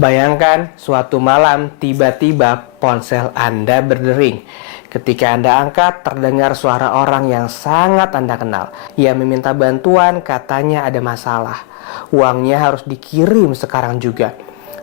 Bayangkan suatu malam tiba-tiba ponsel Anda berdering. Ketika Anda angkat, terdengar suara orang yang sangat Anda kenal. Ia meminta bantuan, katanya ada masalah. Uangnya harus dikirim sekarang juga.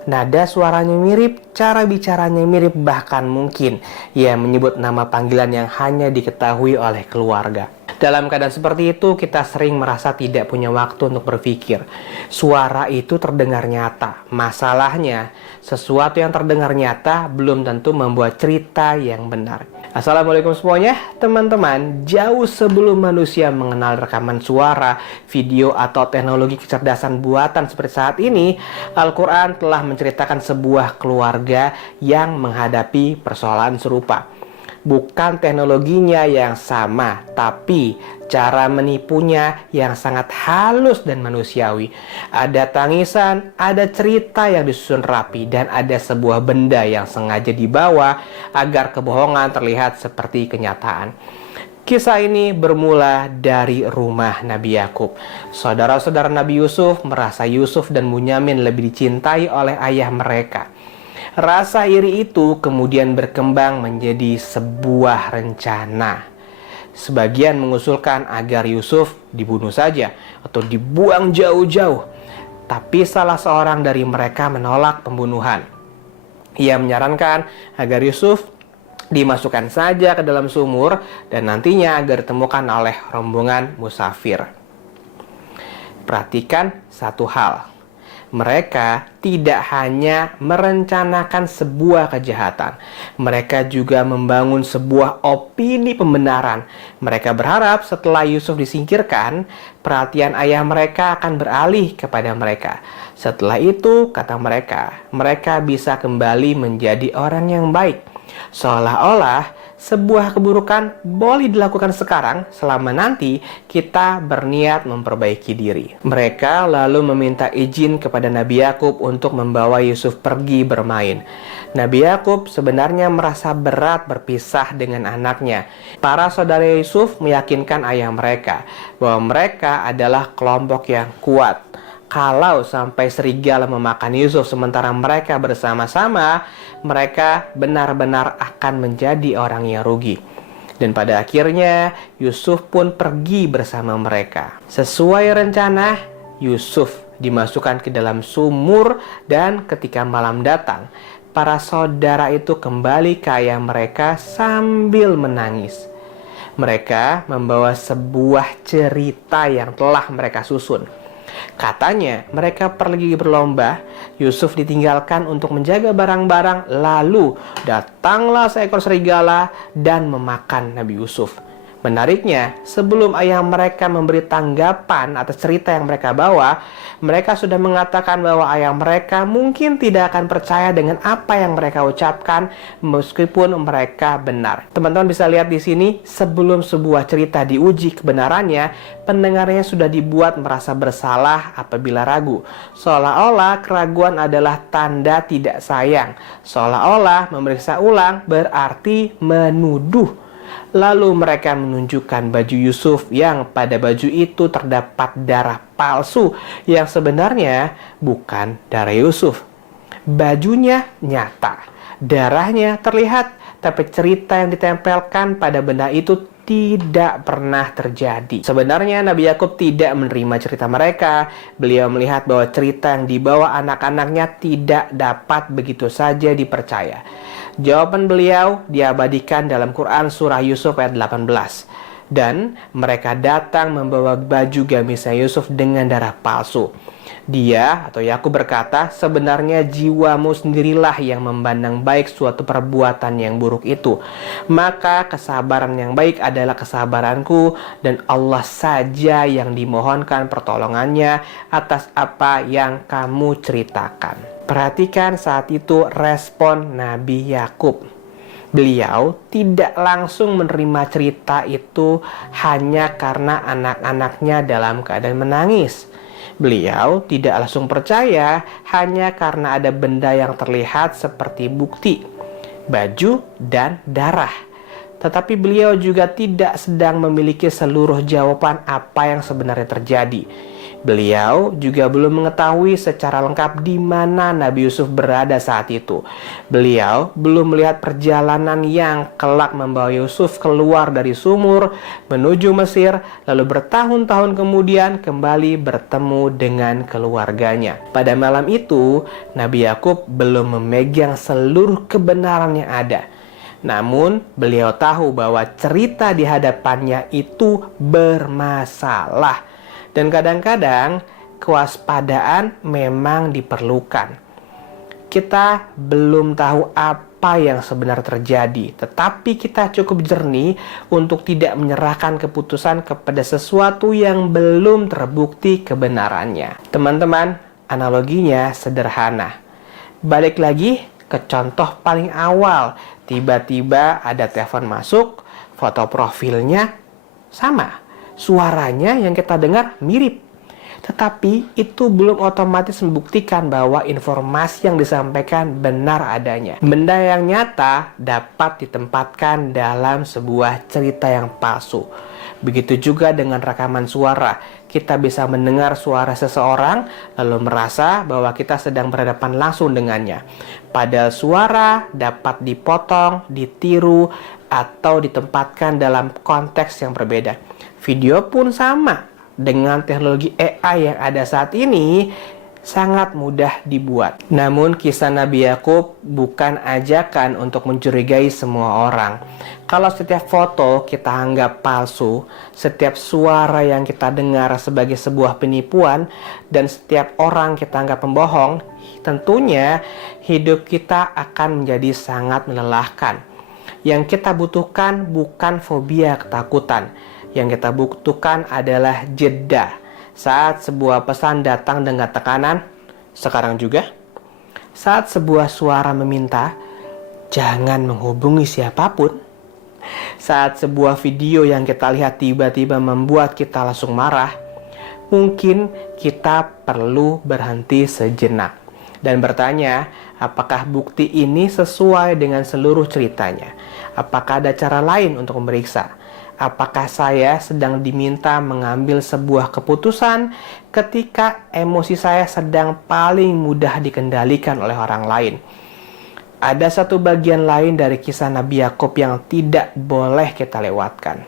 Nada suaranya mirip, cara bicaranya mirip, bahkan mungkin ia menyebut nama panggilan yang hanya diketahui oleh keluarga. Dalam keadaan seperti itu, kita sering merasa tidak punya waktu untuk berpikir. Suara itu terdengar nyata. Masalahnya, sesuatu yang terdengar nyata belum tentu membuat cerita yang benar. Assalamualaikum semuanya, teman-teman. Jauh sebelum manusia mengenal rekaman suara, video, atau teknologi kecerdasan buatan seperti saat ini, Al-Quran telah menceritakan sebuah keluarga yang menghadapi persoalan serupa. Bukan teknologinya yang sama, tapi cara menipunya yang sangat halus dan manusiawi. Ada tangisan, ada cerita yang disusun rapi, dan ada sebuah benda yang sengaja dibawa agar kebohongan terlihat seperti kenyataan. Kisah ini bermula dari rumah Nabi Yakub. Saudara-saudara Nabi Yusuf merasa Yusuf dan Bunyamin lebih dicintai oleh ayah mereka. Rasa iri itu kemudian berkembang menjadi sebuah rencana. Sebagian mengusulkan agar Yusuf dibunuh saja atau dibuang jauh-jauh. Tapi salah seorang dari mereka menolak pembunuhan. Ia menyarankan agar Yusuf dimasukkan saja ke dalam sumur dan nantinya agar ditemukan oleh rombongan musafir. Perhatikan satu hal. Mereka tidak hanya merencanakan sebuah kejahatan, mereka juga membangun sebuah opini pembenaran. Mereka berharap setelah Yusuf disingkirkan, perhatian ayah mereka akan beralih kepada mereka. Setelah itu, kata mereka, mereka bisa kembali menjadi orang yang baik. Seolah-olah sebuah keburukan boleh dilakukan sekarang selama nanti kita berniat memperbaiki diri. Mereka lalu meminta izin kepada Nabi Yakub untuk membawa Yusuf pergi bermain. Nabi Yakub sebenarnya merasa berat berpisah dengan anaknya. Para saudara Yusuf meyakinkan ayah mereka bahwa mereka adalah kelompok yang kuat. Kalau sampai serigala memakan Yusuf sementara mereka bersama-sama, mereka benar-benar akan menjadi orang yang rugi. Dan pada akhirnya, Yusuf pun pergi bersama mereka. Sesuai rencana, Yusuf dimasukkan ke dalam sumur dan ketika malam datang, para saudara itu kembali ke ayah mereka sambil menangis. Mereka membawa sebuah cerita yang telah mereka susun. Katanya mereka pergi berlomba, Yusuf ditinggalkan untuk menjaga barang-barang, lalu datanglah seekor serigala dan memakan Nabi Yusuf. Menariknya, sebelum ayah mereka memberi tanggapan atas cerita yang mereka bawa, mereka sudah mengatakan bahwa ayah mereka mungkin tidak akan percaya dengan apa yang mereka ucapkan meskipun mereka benar. Teman-teman bisa lihat di sini, sebelum sebuah cerita diuji kebenarannya, pendengarnya sudah dibuat merasa bersalah apabila ragu. Seolah-olah keraguan adalah tanda tidak sayang. Seolah-olah memeriksa ulang berarti menuduh. Lalu mereka menunjukkan baju Yusuf yang pada baju itu terdapat darah palsu yang sebenarnya bukan darah Yusuf. Bajunya nyata, darahnya terlihat, tapi cerita yang ditempelkan pada benda itu tidak pernah terjadi. Sebenarnya Nabi Yakub tidak menerima cerita mereka. Beliau melihat bahwa cerita yang dibawa anak-anaknya tidak dapat begitu saja dipercaya. Jawaban beliau diabadikan dalam Quran surah Yusuf ayat 18. Dan mereka datang membawa baju gamisnya Yusuf dengan darah palsu. Dia atau Yakub berkata, sebenarnya jiwamu sendirilah yang memandang baik suatu perbuatan yang buruk itu. Maka kesabaran yang baik adalah kesabaranku, dan Allah saja yang dimohonkan pertolongannya atas apa yang kamu ceritakan. Perhatikan saat itu respon Nabi Yakub. Beliau tidak langsung menerima cerita itu hanya karena anak-anaknya dalam keadaan menangis. Beliau tidak langsung percaya hanya karena ada benda yang terlihat seperti bukti, baju dan darah. Tetapi beliau juga tidak sedang memiliki seluruh jawaban apa yang sebenarnya terjadi. Beliau juga belum mengetahui secara lengkap di mana Nabi Yusuf berada saat itu. Beliau belum melihat perjalanan yang kelak membawa Yusuf keluar dari sumur menuju Mesir, lalu bertahun-tahun kemudian kembali bertemu dengan keluarganya. Pada malam itu, Nabi Yakub belum memegang seluruh kebenaran yang ada. Namun, beliau tahu bahwa cerita di hadapannya itu bermasalah. Dan kadang-kadang kewaspadaan memang diperlukan. Kita belum tahu apa yang sebenarnya terjadi, tetapi kita cukup jernih untuk tidak menyerahkan keputusan kepada sesuatu yang belum terbukti kebenarannya. Teman-teman, analoginya sederhana. Balik lagi ke contoh paling awal. Tiba-tiba ada telepon masuk, foto profilnya sama. Suaranya yang kita dengar mirip. Tetapi itu belum otomatis membuktikan bahwa informasi yang disampaikan benar adanya. Benda yang nyata dapat ditempatkan dalam sebuah cerita yang palsu. Begitu juga dengan rekaman suara. Kita bisa mendengar suara seseorang lalu merasa bahwa kita sedang berhadapan langsung dengannya. Padahal suara dapat dipotong, ditiru, atau ditempatkan dalam konteks yang berbeda. Video pun sama. Dengan teknologi AI yang ada saat ini, sangat mudah dibuat. Namun kisah Nabi Yakub bukan ajakan untuk mencurigai semua orang. Kalau setiap foto kita anggap palsu, setiap suara yang kita dengar sebagai sebuah penipuan, dan setiap orang kita anggap pembohong, tentunya hidup kita akan menjadi sangat melelahkan. Yang kita butuhkan bukan fobia ketakutan. Yang kita butuhkan adalah jeda. Saat sebuah pesan datang dengan tekanan, sekarang juga. Saat sebuah suara meminta, jangan menghubungi siapapun. Saat sebuah video yang kita lihat tiba-tiba membuat kita langsung marah, mungkin kita perlu berhenti sejenak dan bertanya, apakah bukti ini sesuai dengan seluruh ceritanya? Apakah ada cara lain untuk memeriksa? Apakah saya sedang diminta mengambil sebuah keputusan ketika emosi saya sedang paling mudah dikendalikan oleh orang lain? Ada satu bagian lain dari kisah Nabi Yakub yang tidak boleh kita lewatkan.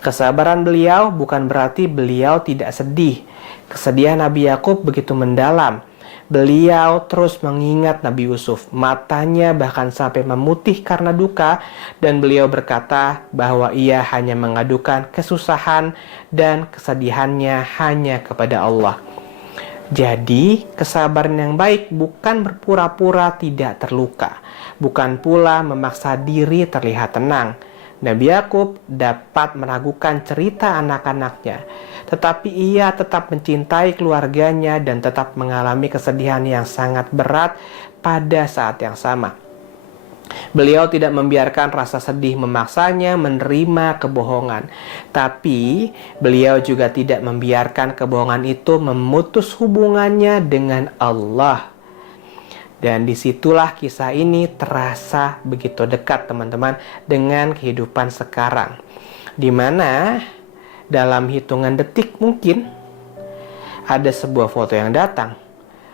Kesabaran beliau bukan berarti beliau tidak sedih. Kesedihan Nabi Yakub begitu mendalam. Beliau terus mengingat Nabi Yusuf. Matanya bahkan sampai memutih karena duka. Dan beliau berkata bahwa ia hanya mengadukan kesusahan dan kesedihannya hanya kepada Allah. Jadi, kesabaran yang baik bukan berpura-pura tidak terluka. Bukan pula memaksa diri terlihat tenang. Nabi Yakub dapat meragukan cerita anak-anaknya, tetapi ia tetap mencintai keluarganya dan tetap mengalami kesedihan yang sangat berat pada saat yang sama. Beliau tidak membiarkan rasa sedih memaksanya menerima kebohongan, tapi beliau juga tidak membiarkan kebohongan itu memutus hubungannya dengan Allah. Dan disitulah kisah ini terasa begitu dekat teman-teman dengan kehidupan sekarang. Dimana dalam hitungan detik mungkin ada sebuah foto yang datang,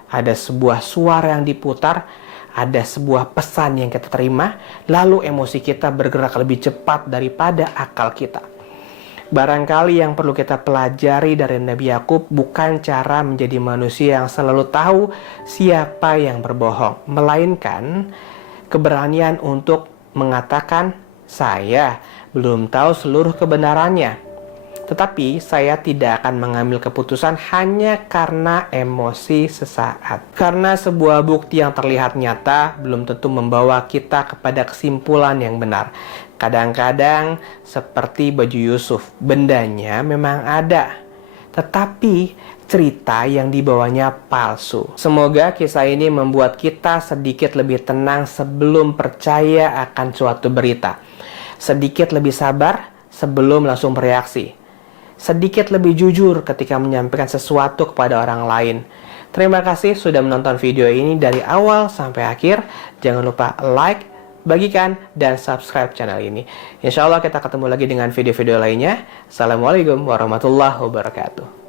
ada sebuah suara yang diputar, ada sebuah pesan yang kita terima, lalu emosi kita bergerak lebih cepat daripada akal kita. Barangkali yang perlu kita pelajari dari Nabi Yakub bukan cara menjadi manusia yang selalu tahu siapa yang berbohong, melainkan keberanian untuk mengatakan, saya belum tahu seluruh kebenarannya, tetapi saya tidak akan mengambil keputusan hanya karena emosi sesaat. Karena sebuah bukti yang terlihat nyata belum tentu membawa kita kepada kesimpulan yang benar. Kadang-kadang seperti baju Yusuf, bendanya memang ada, tetapi cerita yang dibawanya palsu. Semoga kisah ini membuat kita sedikit lebih tenang sebelum percaya akan suatu berita. Sedikit lebih sabar sebelum langsung bereaksi. Sedikit lebih jujur ketika menyampaikan sesuatu kepada orang lain. Terima kasih sudah menonton video ini dari awal sampai akhir. Jangan lupa like, bagikan, dan subscribe channel ini. Insya Allah kita ketemu lagi dengan video-video lainnya. Assalamualaikum warahmatullahi wabarakatuh.